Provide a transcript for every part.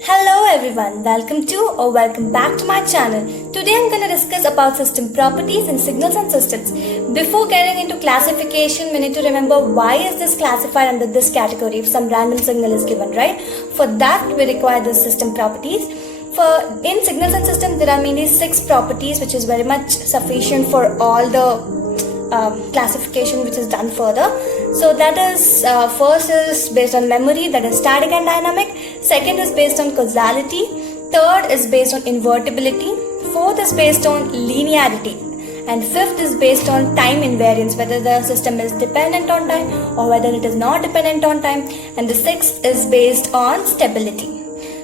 Hello everyone, welcome to or welcome back to my channel. Today I'm going to discuss about system properties in signals and systems. Before getting into classification, we need to remember why is this classified under this category if some random signal is given, right? For that we require the system properties. In signals and systems there are mainly 6 properties which is very much sufficient for all the classification which is done further. So that is first is based on memory, that is static and dynamic. Second is based on causality. Third is based on invertibility. Fourth is based on linearity. And fifth is based on time invariance, whether the system is dependent on time or whether it is not dependent on time. And the sixth is based on stability.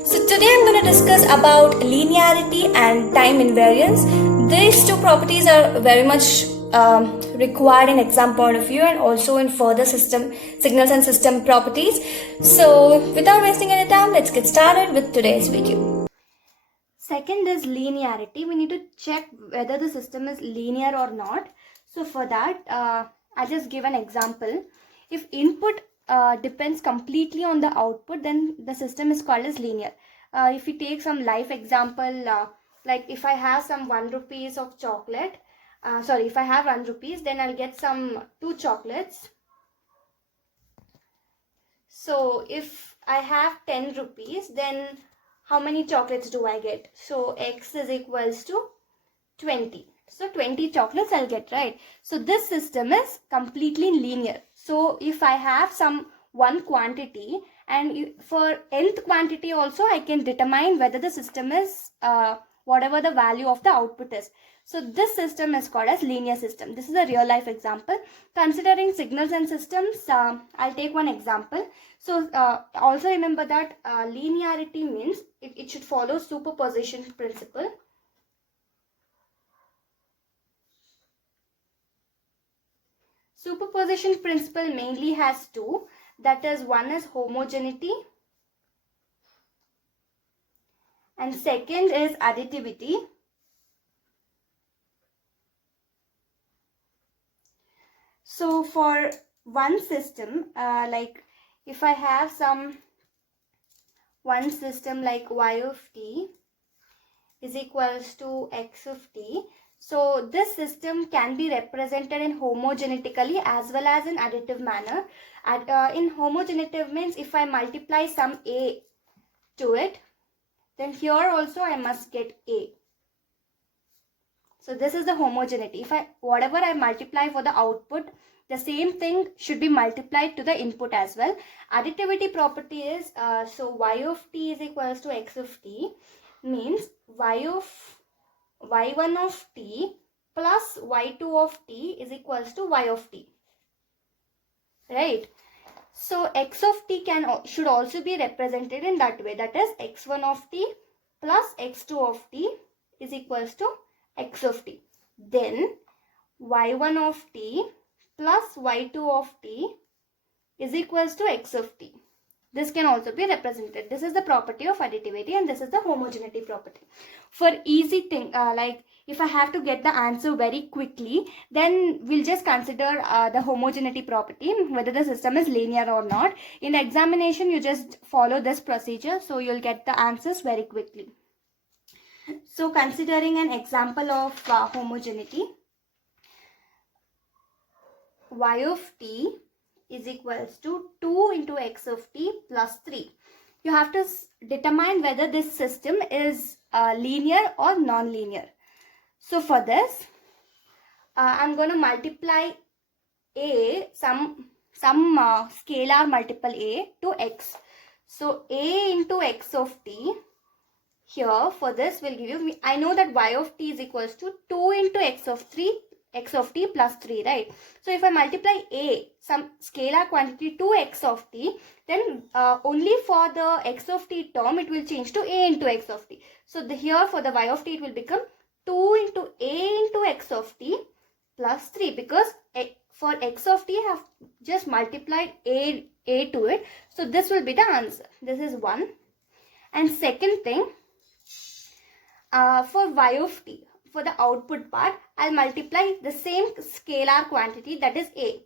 So today I'm going to discuss about linearity and time invariance. These two properties are very much required in exam point of view and also in further signals and system properties. So without wasting any time, let's get started with today's video. Second is linearity. We need to check whether the system is linear or not. So for that, I'll just give an example. If input depends completely on the output, then the system is called as linear. If we take some life example, like if I have some 1 rupees of chocolate, if I have 1 rupees, then I'll get some 2 chocolates. So if I have 10 rupees, then how many chocolates do I get? So x is equals to 20. So 20 chocolates I'll get, right? So this system is completely linear. So if I have some one quantity and for nth quantity also I can determine whether the system is whatever the value of the output is. So this system is called as linear system. This is a real life example. Considering signals and systems, I'll take one example. So also remember that linearity means it should follow superposition principle. Superposition principle mainly has two. That is, one is homogeneity and second is additivity. So for one system, like if I have one system like y of t is equals to x of t. So this system can be represented in homogenetically as well as in additive manner. In homogenetive means if I multiply some a to it, then here also I must get a. So this is the homogeneity. Whatever I multiply for the output, the same thing should be multiplied to the input as well. Additivity property is, so y of t is equals to x of t means y1 of t plus y2 of t is equals to y of t. Right? So x of t should also be represented in that way. That is x1 of t plus x2 of t is equals to x of t. Then y1 of t plus y2 of t is equals to x of t. This can also be represented. This is the property of additivity and this is the homogeneity property. For easy thing, like if I have to get the answer very quickly, then we'll just consider the homogeneity property, whether the system is linear or not. In the examination, you just follow this procedure, so you'll get the answers very quickly. So considering an example of homogeneity, y of t is equals to 2 into x of t plus 3. You have to determine whether this system is linear or non-linear. So for this, I'm going to multiply a, some scalar multiple a to x. So a into x of t, here for this will give you, I know that y of t is equals to 2 into x of t plus 3, right? So if I multiply a, some scalar quantity to x of t, then only for the x of t term it will change to a into x of t. So here for the y of t it will become 2 into a into x of t plus 3, because for x of t I have just multiplied a to it. So this will be the answer. This is one. And second thing, for y of t, for the output part, I'll multiply the same scalar quantity, that is a,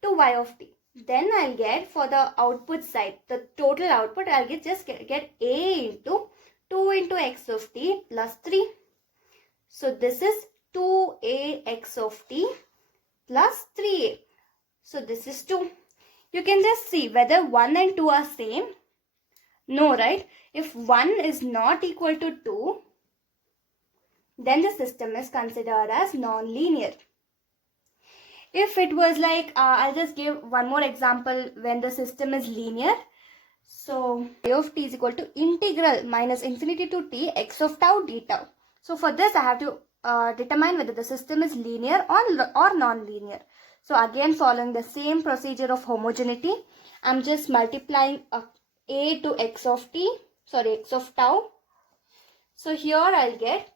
to y of t. Then I'll get for the output side, the total output, I'll get A into 2 into x of t plus 3. So this is 2a x of t plus 3a. So this is 2. You can just see whether 1 and 2 are same. No, right? If 1 is not equal to 2, then the system is considered as non-linear. If it was like, I'll just give one more example when the system is linear. So, y of t is equal to integral minus infinity to t x of tau d tau. So, for this I have to determine whether the system is linear or non-linear. So, again following the same procedure of homogeneity, I'm just multiplying a to x of tau. So, here I'll get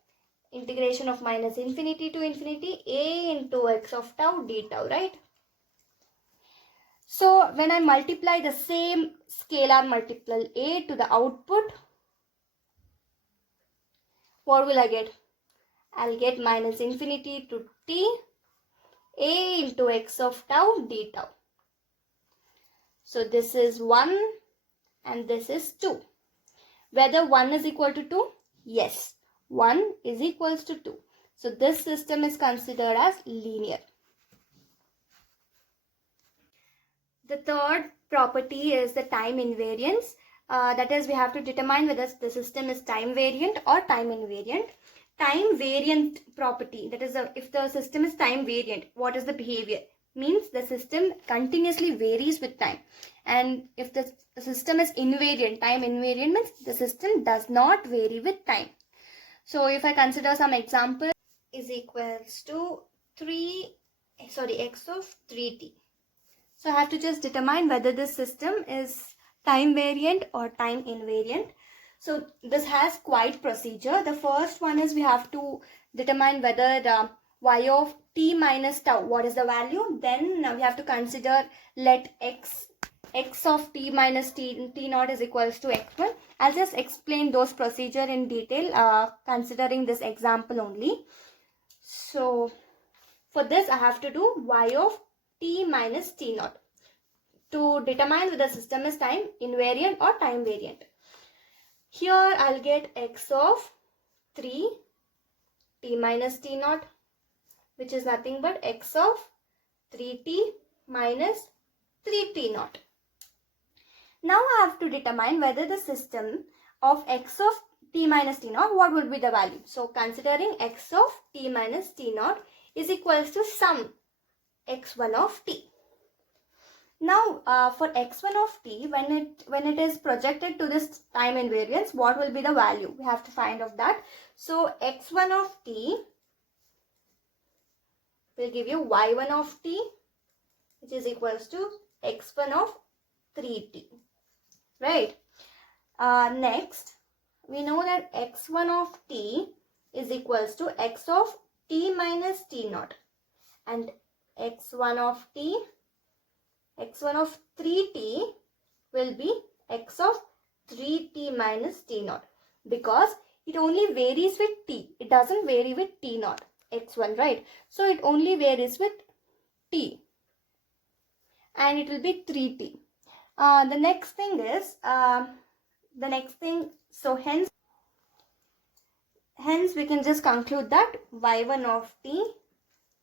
integration of minus infinity to infinity a into x of tau d tau, right? So when I multiply the same scalar multiple a to the output, what will I get? I'll get minus infinity to t a into x of tau d tau. So this is 1 and this is 2. Whether 1 is equal to 2? Yes. 1 is equals to 2. So this system is considered as linear. The third property is the time invariance. That is, we have to determine whether the system is time variant or time invariant. Time variant property, that is, if the system is time variant, what is the behavior? Means the system continuously varies with time. And if the system is invariant, time invariant means the system does not vary with time. So if I consider some example, is equals to x of 3t. So I have to just determine whether this system is time variant or time invariant. So this has quite procedure. The first one is we have to determine whether the y of t minus tau, what is the value. Then we have to consider let x of t minus t naught is equals to x1. I'll just explain those procedure in detail considering this example only. So for this I have to do y of t minus t naught to determine whether the system is time invariant or time variant. Here I'll get x of 3 t minus t naught, which is nothing but x of 3t minus 3t naught. Now I have to determine whether the system of x of t minus t naught, what would be the value. So considering x of t minus t naught is equals to sum x1 of t. Now for x1 of t, when it is projected to this time invariance, what will be the value? We have to find out that. So x1 of t will give you y1 of t, which is equals to x1 of 3t. Right? Next, we know that x1 of t is equals to x of t minus t naught, and x1 of 3t will be x of 3t minus t naught, because it only varies with t. It doesn't vary with t naught, x1, right? So it only varies with t, and it will be 3t. The next thing is, so hence we can just conclude that y1 of t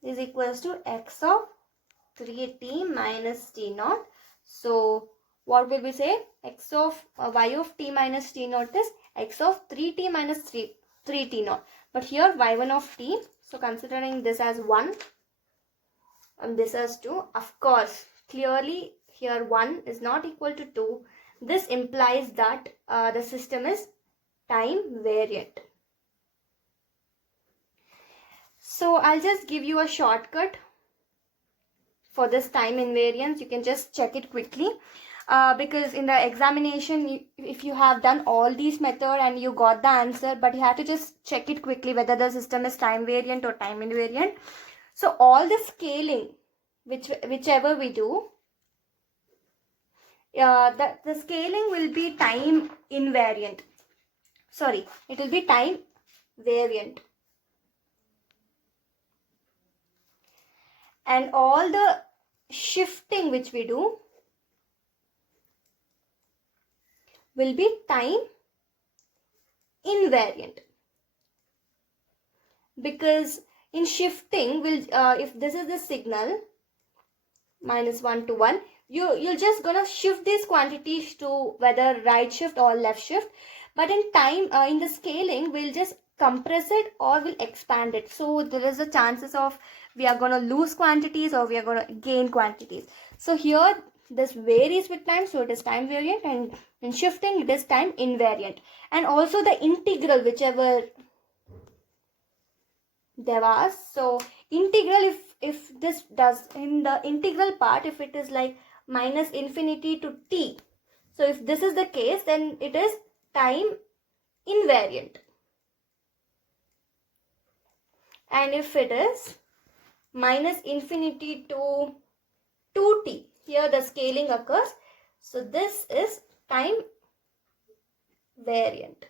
is equals to x of 3t minus t naught. So what will we say? X of y of t minus t naught is x of 3t minus 3t naught. But here y1 of t, so considering this as 1 and this as 2, of course, clearly here 1 is not equal to 2. This implies that the system is time variant. So I'll just give you a shortcut for this time invariance. You can just check it quickly because in the examination, if you have done all these methods and you got the answer, but you have to just check it quickly whether the system is time variant or time invariant. So all the scaling, whichever we do, the scaling will be time invariant. Sorry, it will be time variant. And all the shifting which we do will be time invariant, because in shifting will if this is the signal -1 to 1, you're just gonna shift these quantities to whether right shift or left shift, but in time in the scaling we'll just compress it or we'll expand it. So there is a chances of we are gonna lose quantities or we are gonna gain quantities. So here this varies with time, so it is time variant, and in shifting it is time invariant. And also the integral, whichever there was, so integral, if this does in the integral part, if it is like -infinity to t, so if this is the case, then it is time invariant. And if it is -infinity to 2t, here the scaling occurs, so this is time variant.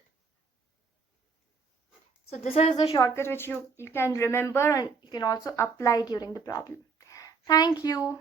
So this is the shortcut which you can remember and you can also apply during the problem. Thank you.